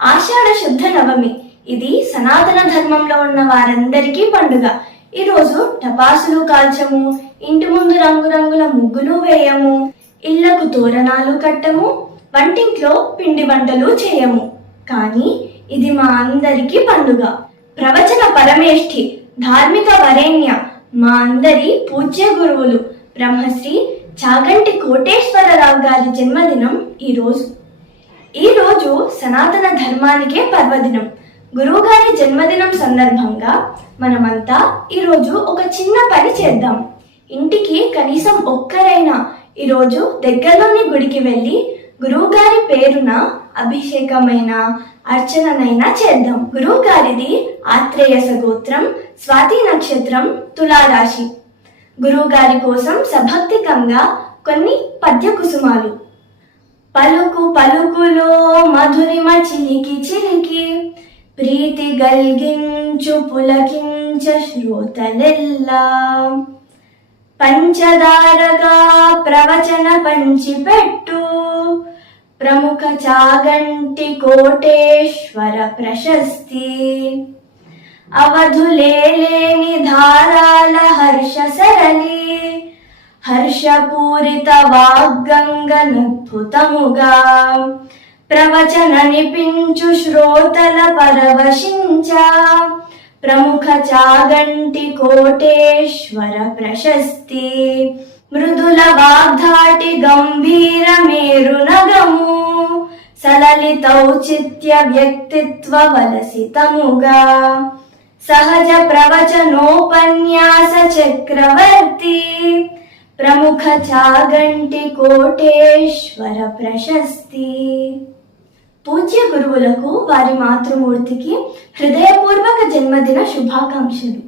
ఆషాఢ శుద్ధ నవమి. ఇది సనాతన ధర్మంలో ఉన్న వారందరికీ పండుగ. ఈరోజు టపాసులు కాల్చము ఇంటి ముందు రంగురంగుల ముగ్గులు వేయము ఇళ్ళకు తోరణాలు కట్టము వంటింట్లో పిండి వంటలు చేయము. కానీ ఇది మా అందరికీ పండుగ. ప్రవచన పరమేష్ఠి ధార్మిక వరేణ్య మా అందరి పూజ్య గురువులు బ్రహ్మశ్రీ చాగంటి కోటేశ్వరరావు గారి జన్మదినం ఈరోజు. ఈ రోజు సనాతన ధర్మానికే పర్వదినం. గురువుగారి జన్మదినం సందర్భంగా మనమంతా ఈరోజు ఒక చిన్న పని చేద్దాం. ఇంటికి కనీసం ఒక్కరైనా ఈరోజు దగ్గరలోని గుడికి వెళ్ళి గురువుగారి పేరున అభిషేకమైన అర్చననైనా చేద్దాం. గురువుగారిది ఆత్రేయస గోత్రం స్వాతి నక్షత్రం తులారాశి. గురువుగారి కోసం సభక్తికంగా కొన్ని పద్య కుసుమాలు పలుకు పలుకులో మధురిమ చిలికి చిలికి ప్రీతి గల్గించు పులకించ శ్రోతలెల్లా. పంచదారగా ప్రవచన పంచిపెట్టు ప్రముఖ చాగంటి కోటేశ్వర ప్రశస్తి. అవధులేని ధారాల హర్ష సరళి హర్షపూరిత వాగ్గంగనద్భుతముగా ప్రవచననిపించు శ్రోతల పరవశించ. ప్రముఖ చాగంటి కోటేశ్వర ప్రశస్తి. మృదుల వాగ్ధాటి గంభీర మేరునగము సలలితౌచిత్య వ్యక్తిత్వ వలసితముగా. సహజ ప్రవచనోపన్యాస చక్రవర్తి. ప్రముఖ చాగంటి కోటేశ్వర ప్రశస్తి. పూజ్య గురువులకు వారి మాతృమూర్తికి హృదయపూర్వక జన్మదిన శుభాకాంక్షలు.